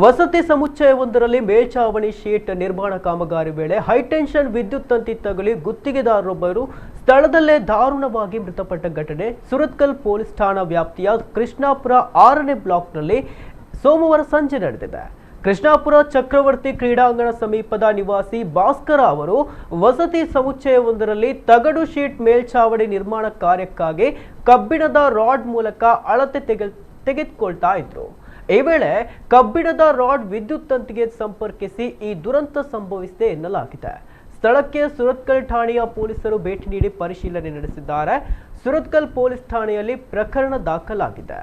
ವಸತಿ ಸಮುಚ್ಚಯವೊಂದರಲ್ಲಿ ಮೇಲ್ಛಾವಣಿ ಶೀಟ್ ನಿರ್ಮಾಣ ಕಾಮಗಾರಿ ವೇಳೆ ಹೈಟೆನ್ಷನ್ ವಿದ್ಯುತ್ ತಂತಿ ತಗುಲಿ ಗುತ್ತಿಗೆದಾರರೊಬ್ಬರು ಸ್ಥಳದಲ್ಲೇ ದಾರುಣವಾಗಿ ಮೃತಪಟ್ಟ ಘಟನೆ ಸುರತ್ಕಲ್ ಪೊಲೀಸ್ ಠಾಣಾ ವ್ಯಾಪ್ತಿಯ ಕೃಷ್ಣಾಪುರ 6ನೇ ಬ್ಲಾಕ್ನಲ್ಲಿ ಸೋಮವಾರ ಸಂಜೆ ನಡೆದಿದೆ. ಕೃಷ್ಣಾಪುರ ಚಕ್ರವರ್ತಿ ಕ್ರೀಡಾಂಗಣ ಸಮೀಪದ ನಿವಾಸಿ ಭಾಸ್ಕರ ಅವರು ವಸತಿ ಸಮುಚ್ಚಯವೊಂದರಲ್ಲಿ ತಗಡು ಶೀಟ್ ಮೇಲ್ಛಾವಣಿ ನಿರ್ಮಾಣ ಕಾರ್ಯಕ್ಕಾಗಿ ಕಬ್ಬಿಣದ ರಾಡ್ ಮೂಲಕ ಅಳತೆ ತೆಗೆದುಕೊಳ್ತಾ ಇದ್ರು. ಈ ವೇಳೆ ಕಬ್ಬಿಣದ ರಾಡ್ ವಿದ್ಯುತ್ ತಂತಿಗೆ ಸಂಪರ್ಕಿಸಿ ಈ ದುರಂತ ಸಂಭವಿಸಿದೆ ಎನ್ನಲಾಗಿದೆ. ಸ್ಥಳಕ್ಕೆ ಸುರತ್ಕಲ್ ಠಾಣೆಯ ಪೊಲೀಸರು ಭೇಟಿ ನೀಡಿ ಪರಿಶೀಲನೆ ನಡೆಸಿದ್ದಾರೆ. ಸುರತ್ಕಲ್ ಪೊಲೀಸ್ ಠಾಣೆಯಲ್ಲಿ ಪ್ರಕರಣ ದಾಖಲಾಗಿದೆ.